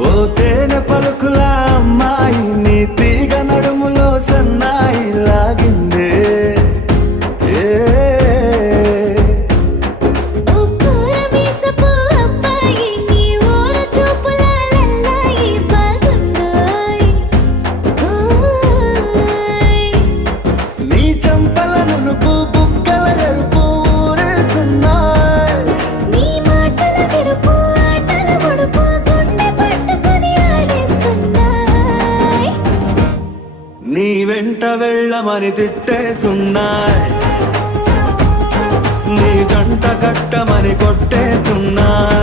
ఓ తేనె పలుకుల అమ్మాయి నీ తీగ నడుములో సన్నాయి లాగిందే ఏ నీ వెంట వెళ్ళమని తిట్టేస్తున్నాయి నీ జంట కట్టమని కొట్టేస్తున్నాయి